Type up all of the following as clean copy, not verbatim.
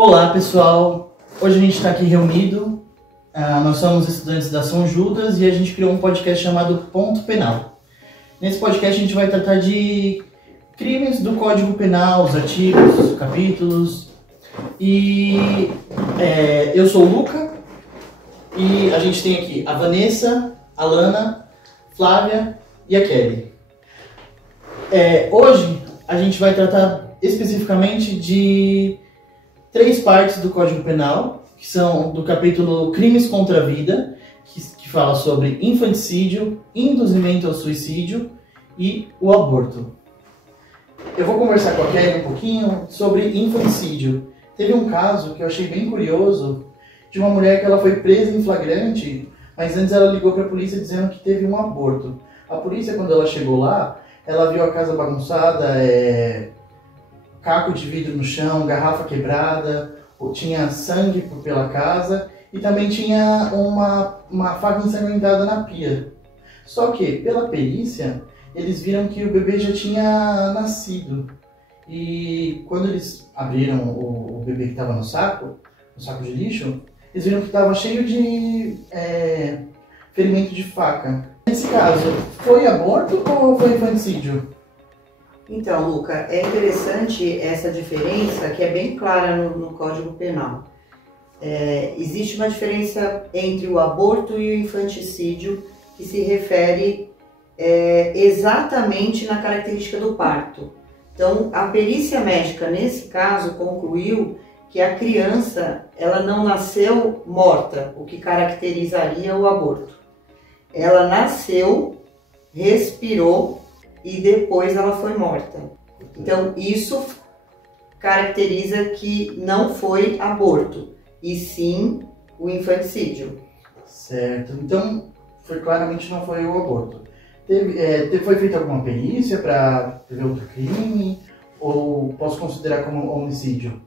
Olá pessoal, hoje a gente está aqui reunido, nós somos estudantes da São Judas e a gente criou um podcast chamado Ponto Penal. Nesse podcast a gente vai tratar de crimes do Código Penal, os artigos, os capítulos. E eu sou o Luca e a gente tem aqui a Vanessa, a Lana, Flávia e a Kelly. Hoje a gente vai tratar especificamente de 3 partes do Código Penal, que são do capítulo Crimes contra a Vida, que fala sobre infanticídio, induzimento ao suicídio e o aborto. Eu vou conversar com a Kelly um pouquinho sobre infanticídio. Teve um caso que eu achei bem curioso, de uma mulher que ela foi presa em flagrante, mas antes ela ligou para a polícia dizendo que teve um aborto. A polícia, quando ela chegou lá, ela viu a casa bagunçada, caco de vidro no chão, garrafa quebrada, tinha sangue pela casa e também tinha uma faca ensanguentada na pia. Só que, pela perícia, eles viram que o bebê já tinha nascido. E quando eles abriram o bebê que estava no saco de lixo, eles viram que estava cheio de ferimento de faca. Nesse caso, foi aborto ou foi infanticídio? Então, Luca, é interessante essa diferença que é bem clara no Código Penal. Existe uma diferença entre o aborto e o infanticídio que se refere exatamente na característica do parto. Então, a perícia médica, nesse caso, concluiu que a criança ela não nasceu morta, o que caracterizaria o aborto. Ela nasceu, respirou e depois ela foi morta. Então, isso caracteriza que não foi aborto, e sim o infanticídio. Certo. Então, claramente não foi o aborto. Foi feita alguma perícia para ver outro crime? Ou posso considerar como homicídio?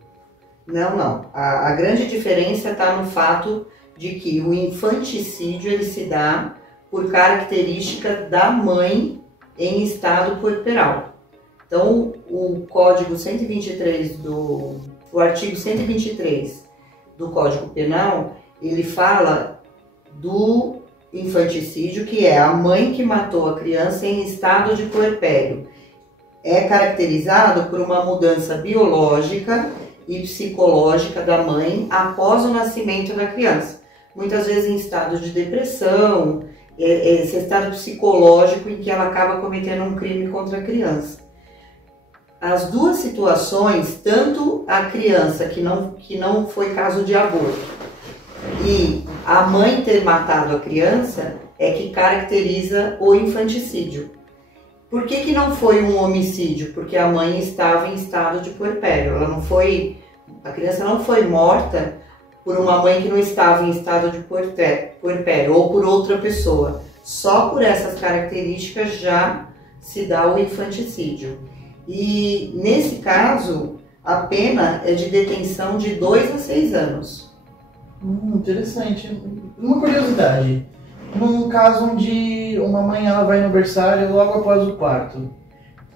Não. A grande diferença está no fato de que o infanticídio ele se dá por característica da mãe em estado puerperal. Então, o Código 123 o artigo 123 do Código Penal, ele fala do infanticídio, que é a mãe que matou a criança em estado de puerpério. É caracterizado por uma mudança biológica e psicológica da mãe após o nascimento da criança. Muitas vezes em estado de depressão, esse estado psicológico em que ela acaba cometendo um crime contra a criança. As duas situações, tanto a criança que não foi caso de aborto e a mãe ter matado a criança, é que caracteriza o infanticídio. Por que não foi um homicídio? Porque a mãe estava em estado de puerpério. A criança não foi morta por uma mãe que não estava em estado de puerpério ou por outra pessoa. Só por essas características já se dá o infanticídio. E nesse caso, a pena é de detenção de 2 a 6 anos. Interessante. Uma curiosidade. Num caso onde uma mãe ela vai no berçário logo após o parto,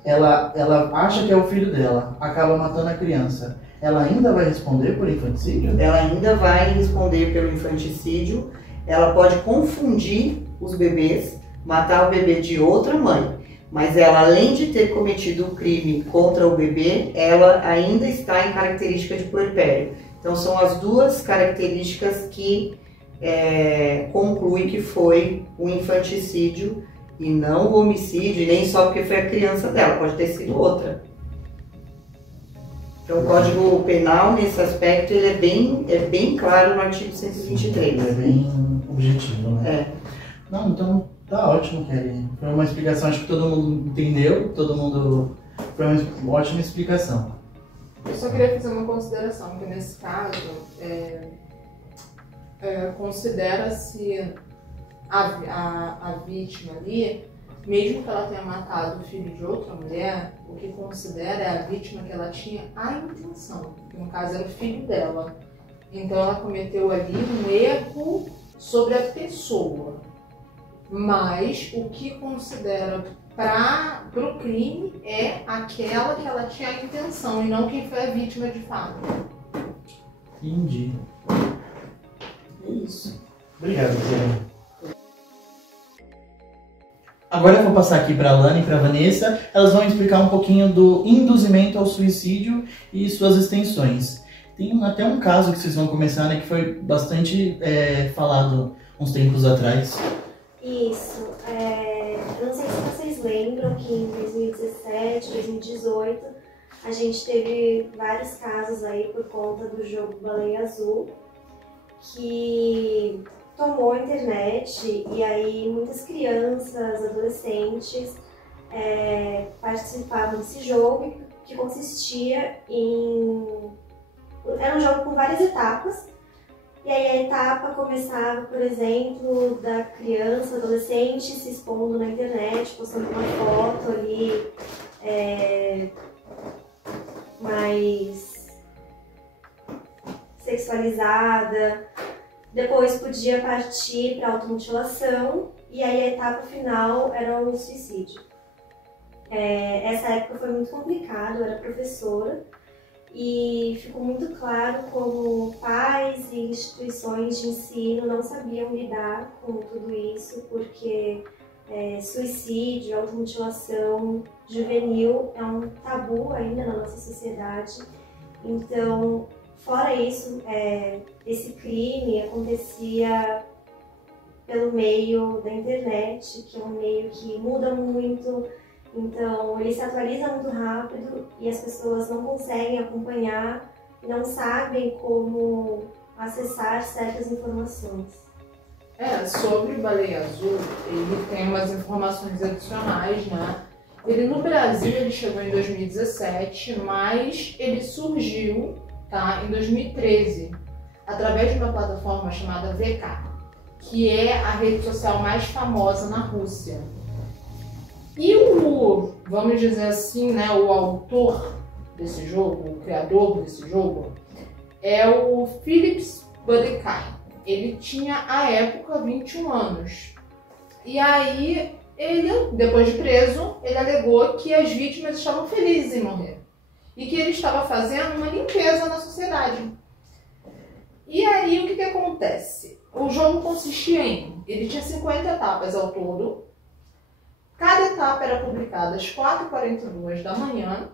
ela acha que é o filho dela, acaba matando a criança. Ela ainda vai responder por infanticídio? Ela ainda vai responder pelo infanticídio. Ela pode confundir os bebês, matar o bebê de outra mãe. Mas ela, além de ter cometido o crime contra o bebê, ela ainda está em característica de puerpério. Então, são as duas características que concluem que foi um infanticídio e não o homicídio, e nem só porque foi a criança dela, pode ter sido outra. Então, o Código Penal, nesse aspecto, ele é bem claro no artigo 123. É bem objetivo, né? Não, então tá ótimo, Kelly. Foi uma explicação, acho que todo mundo entendeu, foi uma ótima explicação. Eu só queria fazer uma consideração, que nesse caso, considera-se a vítima ali, mesmo que ela tenha matado o filho de outra mulher, o que considera é a vítima que ela tinha a intenção, que no caso era o filho dela. Então ela cometeu ali um erro sobre a pessoa, mas o que considera para o crime é aquela que ela tinha a intenção e não quem foi a vítima de fato. Entendi. É isso. Obrigado, Zé. Agora eu vou passar aqui para a Alana e para a Vanessa. Elas vão explicar um pouquinho do induzimento ao suicídio e suas extensões. Tem até um caso que vocês vão começar, né, que foi bastante falado uns tempos atrás. Isso. Eu não sei se vocês lembram que em 2017, 2018, a gente teve vários casos aí por conta do jogo Baleia Azul, que tomou a internet e aí muitas crianças, adolescentes participavam desse jogo, que consistia em... Era um jogo com várias etapas, e aí a etapa começava, por exemplo, da criança, adolescente se expondo na internet, postando uma foto ali mais sexualizada. Depois podia partir para automutilação e aí a etapa final era o suicídio. Essa época foi muito complicada, eu era professora e ficou muito claro como pais e instituições de ensino não sabiam lidar com tudo isso, porque suicídio, automutilação juvenil é um tabu ainda na nossa sociedade. Então, fora isso, esse crime acontecia pelo meio da internet, que é um meio que muda muito, então ele se atualiza muito rápido e as pessoas não conseguem acompanhar e não sabem como acessar certas informações. Sobre o Baleia Azul, ele tem umas informações adicionais, né? Ele no Brasil ele chegou em 2017, mas ele surgiu em 2013, através de uma plataforma chamada VK, que é a rede social mais famosa na Rússia. E vamos dizer assim, né, o autor desse jogo, o criador desse jogo, é o Philips Budekai. Ele tinha, à época, 21 anos. E aí, ele, depois de preso, ele alegou que as vítimas estavam felizes em morrer. E que ele estava fazendo uma limpeza na sociedade. E aí, o que acontece? O jogo consistia ele tinha 50 etapas ao todo. Cada etapa era publicada às 4h42 da manhã.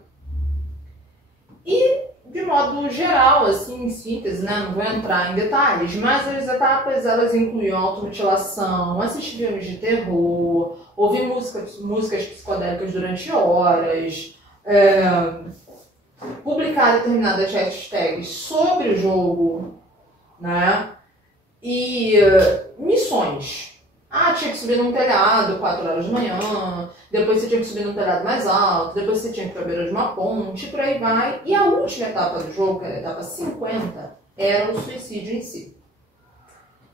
E, de modo geral, assim, em síntese, né? Não vou entrar em detalhes, mas as etapas, elas incluíam automutilação, assistir filmes de terror, ouvir músicas psicodélicas durante horas, publicar determinadas hashtags sobre o jogo, né? E missões. Tinha que subir num telhado 4h da manhã, depois você tinha que subir num telhado mais alto, depois você tinha que ir pra beira de uma ponte, por aí vai. E a última etapa do jogo, que era a etapa 50, era o suicídio em si.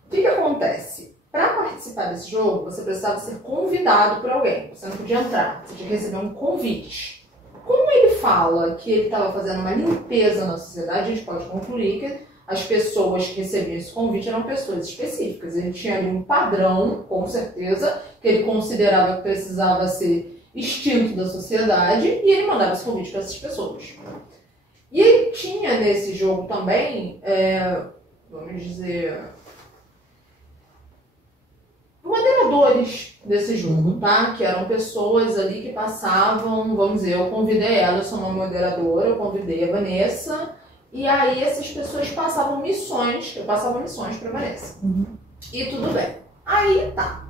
O que acontece? Para participar desse jogo, você precisava ser convidado por alguém. Você não podia entrar, você tinha que receber um convite. Como ele fala que ele estava fazendo uma limpeza na sociedade, a gente pode concluir que as pessoas que recebiam esse convite eram pessoas específicas. Ele tinha ali um padrão, com certeza, que ele considerava que precisava ser extinto da sociedade, e ele mandava esse convite para essas pessoas. E ele tinha nesse jogo também, vamos dizer, moderadores desse jogo, tá? Que eram pessoas ali que passavam, vamos dizer, eu convidei ela, eu sou uma moderadora, eu convidei a Vanessa, e aí essas pessoas passavam missões, eu passava missões pra Vanessa. E tudo bem. Aí tá.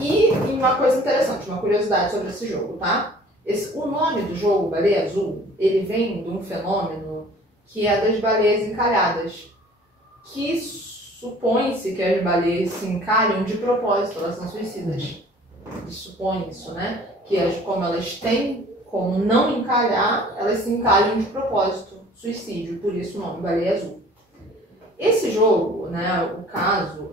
E uma coisa interessante, uma curiosidade sobre esse jogo, tá? O nome do jogo, Baleia Azul, ele vem de um fenômeno que é das baleias encalhadas. Que supõe-se que as baleias se encalham de propósito, elas são suicidas. Supõe isso, né? Que como elas têm como não encalhar, elas se encalham de propósito. Suicídio, por isso o nome Baleia Azul. Esse jogo, né,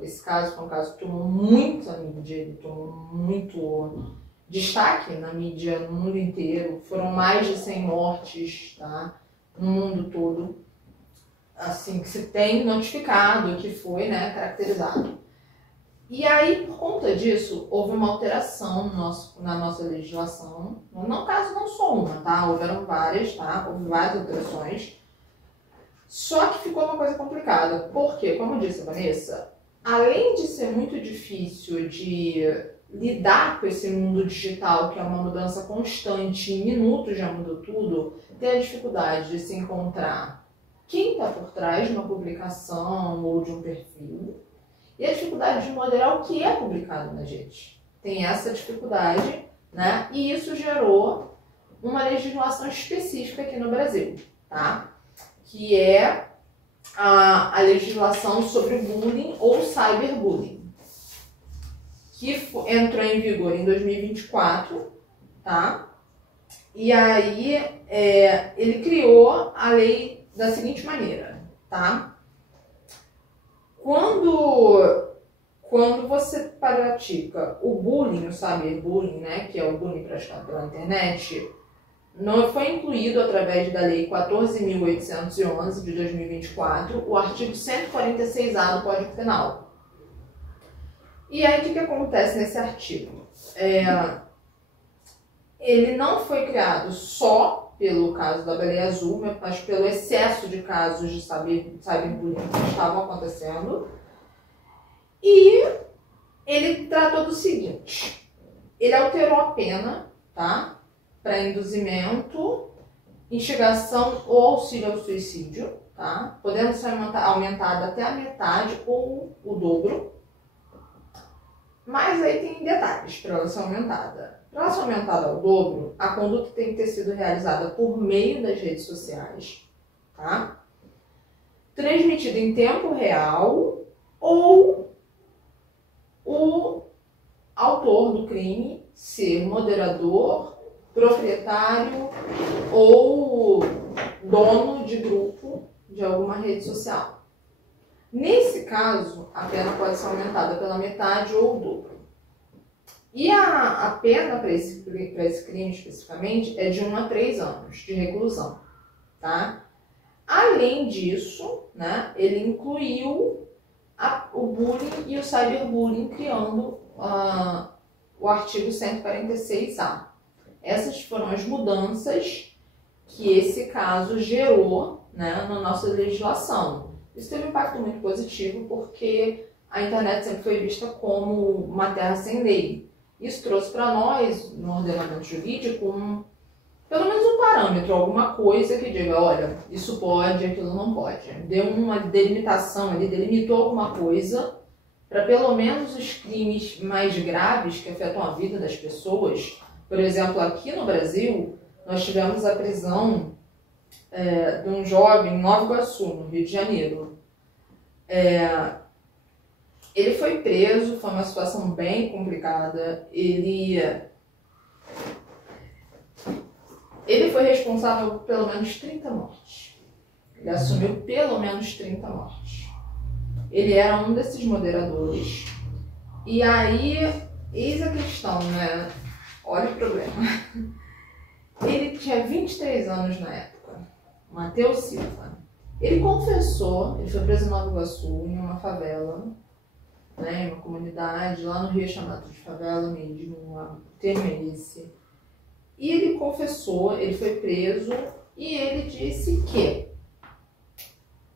esse caso foi um caso que tomou muita mídia, ele tomou muito destaque na mídia no mundo inteiro. Foram mais de 100 mortes, tá, no mundo todo, assim, que se tem notificado, que foi, né, caracterizado. E aí, por conta disso, houve uma alteração na nossa legislação. No caso, não só uma, tá? Houveram várias, tá? Houve várias alterações. Só que ficou uma coisa complicada, porque, como disse a Vanessa, além de ser muito difícil de lidar com esse mundo digital, que é uma mudança constante, em minutos já mudou tudo, tem a dificuldade de se encontrar quem está por trás de uma publicação ou de um perfil, e a dificuldade de moderar o que é publicado na rede. Tem essa dificuldade, né? E isso gerou uma legislação específica aqui no Brasil, tá? Que é a legislação sobre o bullying ou cyberbullying, que entrou em vigor em 2024, tá? E aí ele criou a lei da seguinte maneira, tá? Quando você pratica o bullying, o cyberbullying, né, que é o bullying praticado pela internet, não foi incluído através da Lei 14.811 de 2024, o artigo 146A do Código Penal. E aí o que acontece nesse artigo? Ele não foi criado só pelo caso da Baleia Azul, mas pelo excesso de casos de cyberbullying que estavam acontecendo. E ele tratou do seguinte: ele alterou a pena, tá? Para induzimento, instigação ou auxílio ao suicídio, tá? Podendo ser aumentada até a metade ou o dobro. Mas aí tem detalhes para ela ser aumentada. Para ela ser aumentada ao dobro, a conduta tem que ter sido realizada por meio das redes sociais, tá? Transmitida em tempo real ou o autor do crime ser moderador, proprietário ou dono de grupo de alguma rede social. Nesse caso, a pena pode ser aumentada pela metade ou o dobro. E a pena para esse crime especificamente é de 1 a 3 anos de reclusão, tá? Além disso, né, ele incluiu o bullying e o cyberbullying, criando o artigo 146A. Essas foram as mudanças que esse caso gerou, né, na nossa legislação. Isso teve um impacto muito positivo porque a internet sempre foi vista como uma terra sem lei. Isso trouxe para nós, no ordenamento jurídico, pelo menos um parâmetro, alguma coisa que diga, olha, isso pode, aquilo não pode. Deu uma delimitação ali, delimitou alguma coisa para pelo menos os crimes mais graves que afetam a vida das pessoas. Por exemplo, aqui no Brasil, nós tivemos a prisão de um jovem em Nova Iguaçu, no Rio de Janeiro. Ele foi preso, foi uma situação bem complicada. Ele foi responsável por pelo menos 30 mortes. Ele assumiu pelo menos 30 mortes. Ele era um desses moderadores. E aí, eis a questão, né? Olha o problema. Ele tinha 23 anos na época, Matheus Silva. Ele confessou, ele foi preso em Nova Iguaçu, em uma favela, né, em uma comunidade, lá no Rio é chamado de favela mesmo, o termo é esse. E ele confessou, ele foi preso e ele disse que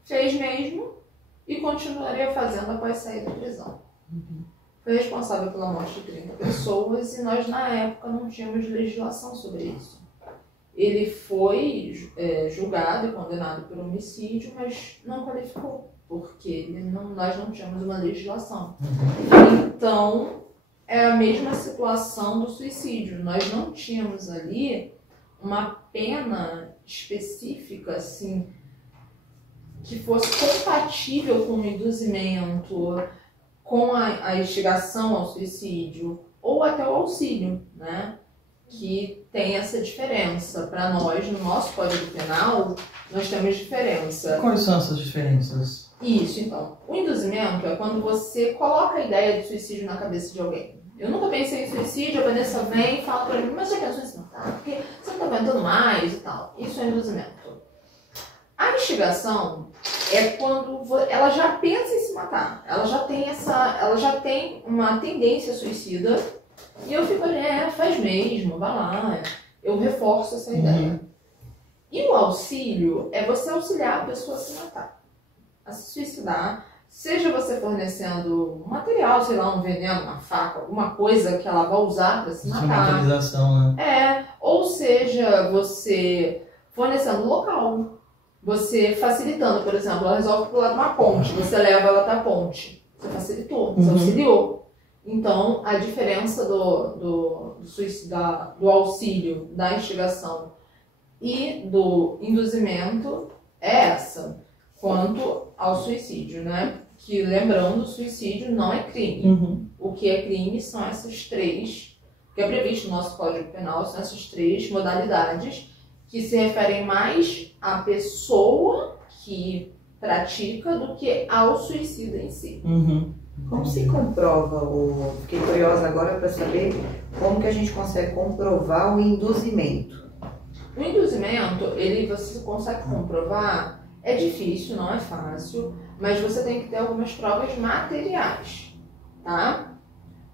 fez mesmo e continuaria fazendo após sair da prisão. Foi responsável pela morte de 30 pessoas e nós, na época, não tínhamos legislação sobre isso. Ele foi julgado e condenado por homicídio, mas não qualificou, porque nós não tínhamos uma legislação. Então, é a mesma situação do suicídio. Nós não tínhamos ali uma pena específica, assim, que fosse compatível com o induzimento, com a instigação ao suicídio, ou até o auxílio, né? Que tem essa diferença. Para nós, no nosso Código Penal, nós temos diferença. Quais são essas diferenças? Isso, então. O induzimento é quando você coloca a ideia de suicídio na cabeça de alguém. Eu nunca pensei em suicídio, a Vanessa vem e fala pra mim, mas já pensou em se matar? Porque você não tá aguentando mais e tal. Isso é induzimento. A instigação é quando ela já pensa em se matar. Ela já tem uma tendência suicida. E eu fico ali, faz mesmo, vai lá. Eu reforço essa ideia. E o auxílio é você auxiliar a pessoa a se matar, a se suicidar, seja você fornecendo um material, sei lá, um veneno, uma faca, alguma coisa que ela vai usar para se matar. Instrumentalização, né? Ou seja, você fornecendo local, você facilitando, por exemplo, ela resolve pular de uma ponte, você leva ela até a ponte, você facilitou, você auxiliou. Então, a diferença do auxílio, da instigação e do induzimento é essa, quanto ao suicídio, né? Que, lembrando, o suicídio não é crime. O que é crime são essas três, que é previsto no nosso Código Penal, são essas três modalidades que se referem mais à pessoa que pratica do que ao suicida em si. Como se comprova Fiquei curiosa agora para saber como que a gente consegue comprovar o induzimento. O induzimento, você consegue comprovar, é difícil, não é fácil, mas você tem que ter algumas provas materiais, tá?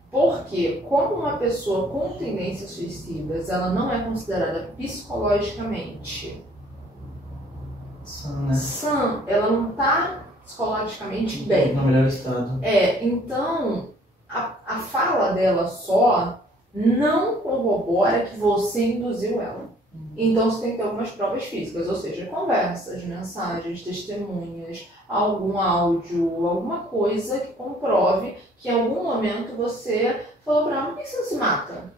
Porque, como uma pessoa com tendências suicidas, ela não é considerada psicologicamente sã, ela não está psicologicamente bem. No melhor estado. Então, a fala dela só não corrobora que você induziu ela. Então, você tem que ter algumas provas físicas, ou seja, conversas, mensagens, testemunhas, algum áudio, alguma coisa que comprove que em algum momento você falou pra ela, por que você não se mata?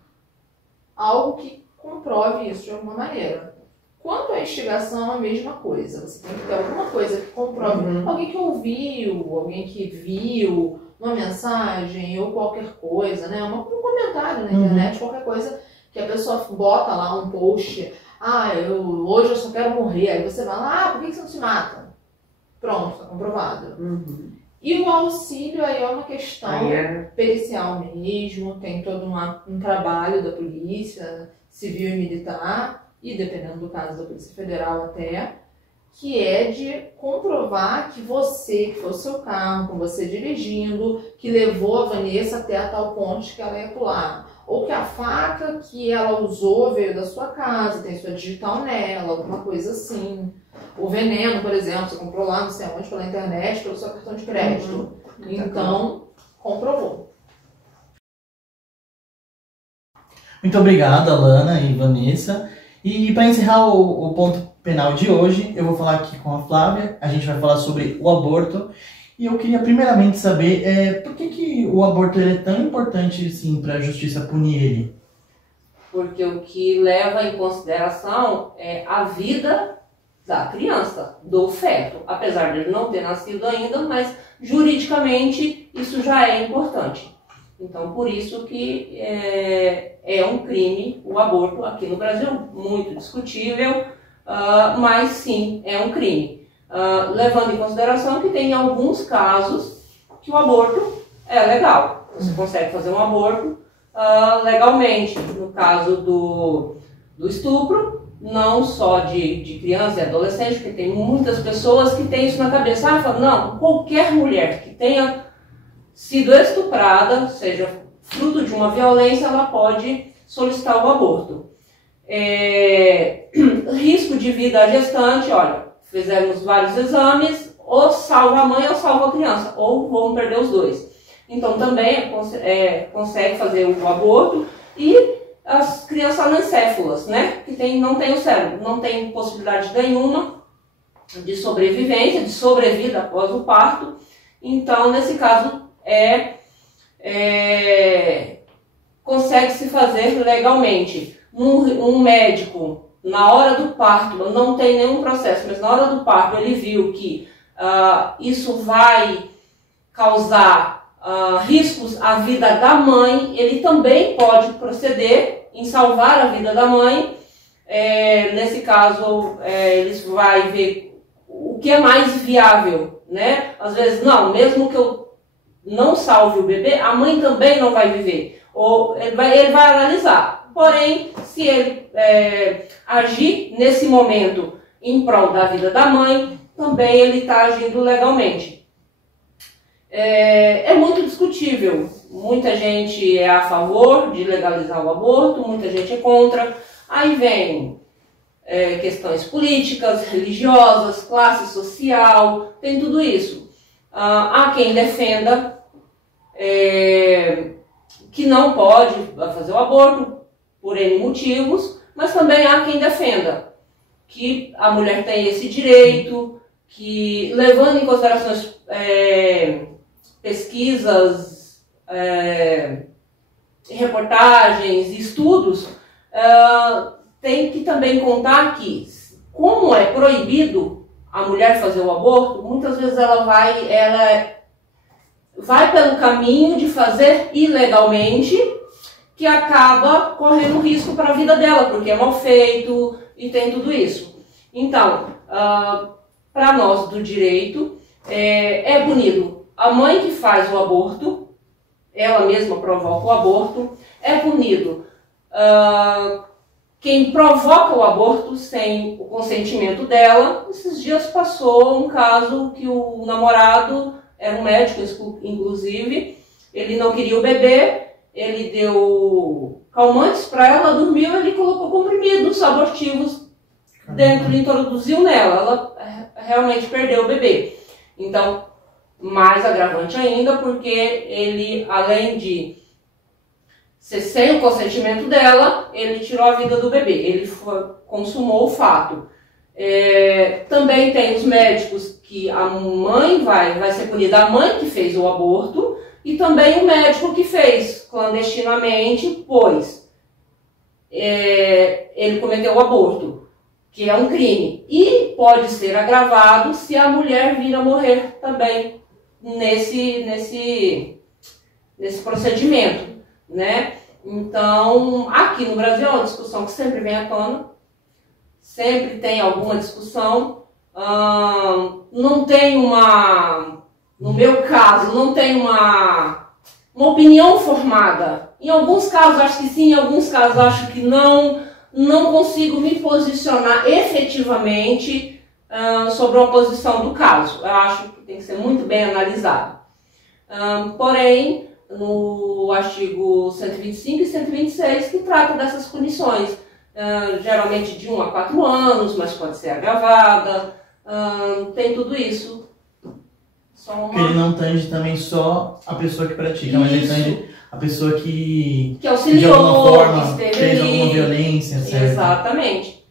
Algo que comprove isso de alguma maneira. Quanto à instigação, a mesma coisa. Você tem que ter alguma coisa que comprove. Alguém que ouviu, alguém que viu, uma mensagem ou qualquer coisa, né? Um comentário na internet, qualquer coisa que a pessoa bota lá um post. Hoje eu só quero morrer. Aí você vai lá, por que você não se mata? Pronto, está comprovado. E o auxílio aí é uma questão pericial mesmo, tem todo um trabalho da polícia civil e militar, e dependendo do caso da Polícia Federal até, que é de comprovar que foi o seu carro, com você dirigindo, que levou a Vanessa até a tal ponte que ela ia pular. Ou que a faca que ela usou veio da sua casa, tem sua digital nela, alguma coisa assim. O veneno, por exemplo, você comprou lá, não sei onde, pela internet, pelo seu cartão de crédito. Então, comprovou. Muito obrigado, Alana e Vanessa. E para encerrar o ponto penal de hoje, eu vou falar aqui com a Flávia. A gente vai falar sobre o aborto. E eu queria primeiramente saber por que o aborto é tão importante assim, para a justiça punir ele? Porque o que leva em consideração é a vida da criança, do feto. Apesar de ele não ter nascido ainda, mas juridicamente isso já é importante. Então, por isso que é um crime o aborto aqui no Brasil, muito discutível, mas sim, é um crime. Levando em consideração que tem alguns casos que o aborto é legal. Você consegue fazer um aborto legalmente. No caso do estupro, não só de criança e adolescente, porque tem muitas pessoas que têm isso na cabeça. Falam, não, qualquer mulher que tenha sido estuprada, seja fruto de uma violência, ela pode solicitar o aborto. Risco de vida à gestante, olha, fizemos vários exames, ou salva a mãe ou salva a criança, ou vão perder os dois. Então também consegue fazer o aborto. E as crianças anencéfalas, né, que não tem o cérebro, não tem possibilidade nenhuma de sobrevivência, de sobrevida após o parto. Então, nesse caso, consegue-se fazer legalmente. Um médico, na hora do parto, não tem nenhum processo, mas na hora do parto ele viu que isso vai causar riscos à vida da mãe, ele também pode proceder em salvar a vida da mãe. Nesse caso, eles vai ver o que é mais viável, né? Às vezes, não, mesmo que eu não salve o bebê, a mãe também não vai viver. Ou ele vai analisar. Porém, se ele agir nesse momento em prol da vida da mãe, também ele está agindo legalmente. É muito discutível. Muita gente é a favor de legalizar o aborto, muita gente é contra. Aí vem questões políticas, religiosas, classe social, tem tudo isso. Há quem defenda que não pode fazer o aborto por N motivos, mas também há quem defenda que a mulher tem esse direito, que levando em consideração pesquisas, reportagens, estudos, tem que também contar que, como é proibido a mulher fazer o aborto, muitas vezes ela vai pelo caminho de fazer ilegalmente, que acaba correndo risco para a vida dela, porque é mal feito e tem tudo isso. Então, para nós do direito, é punido a mãe que faz o aborto, ela mesma provoca o aborto, é punido quem provoca o aborto sem o consentimento dela. Esses dias passou um caso que o namorado era um médico, inclusive, ele não queria o bebê, ele deu calmantes para ela, dormiu, ele colocou comprimidos abortivos dentro, introduziu nela, ela realmente perdeu o bebê. Então, mais agravante ainda, porque ele, além de ser sem o consentimento dela, ele tirou a vida do bebê, ele consumou o fato. Também tem os médicos que a mãe vai ser punida, a mãe que fez o aborto, e também o médico que fez clandestinamente, pois ele cometeu o aborto, que é um crime, e pode ser agravado se a mulher vir a morrer também nesse procedimento, né? Então, aqui no Brasil é uma discussão que sempre vem à tona, sempre tem alguma discussão, não tem no meu caso, não tem uma opinião formada. Em alguns casos acho que sim, em alguns casos acho que não consigo me posicionar efetivamente sobre a posição do caso. Eu acho que tem que ser muito bem analisado. Porém, no artigo 125 e 126, que trata dessas punições, geralmente de 1 a 4 anos, mas pode ser agravada, tem tudo isso. Porque ele não tange também só a pessoa que pratica, mas ele tange a pessoa que auxiliou, de alguma forma que esteve fez ali. alguma violência, certo? Exatamente.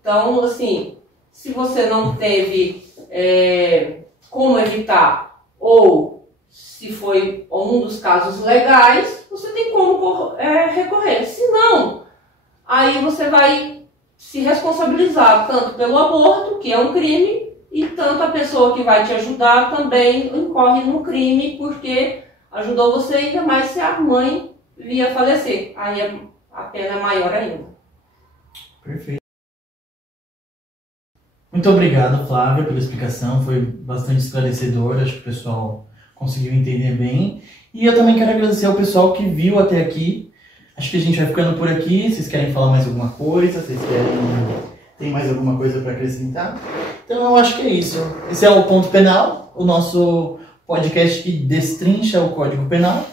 Então, assim, se você não teve como evitar, ou se foi um dos casos legais, você tem como recorrer. Se não, aí você vai se responsabilizar tanto pelo aborto, que é um crime, e tanto a pessoa que vai te ajudar também incorre no crime, porque ajudou você, ainda mais se a mãe vir a falecer. Aí a pena é maior ainda. Perfeito. Muito obrigado, Flávia, pela explicação. Foi bastante esclarecedor. Acho que o pessoal conseguiu entender bem. E eu também quero agradecer ao pessoal que viu até aqui. Acho que a gente vai ficando por aqui. Vocês querem falar mais alguma coisa? Tem mais alguma coisa para acrescentar? Então eu acho que é isso. Esse é o Ponto Penal, o nosso podcast que destrincha o Código Penal.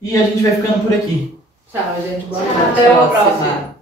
E a gente vai ficando por aqui. Tchau, gente. Boa Até noite. Até a próxima. próxima.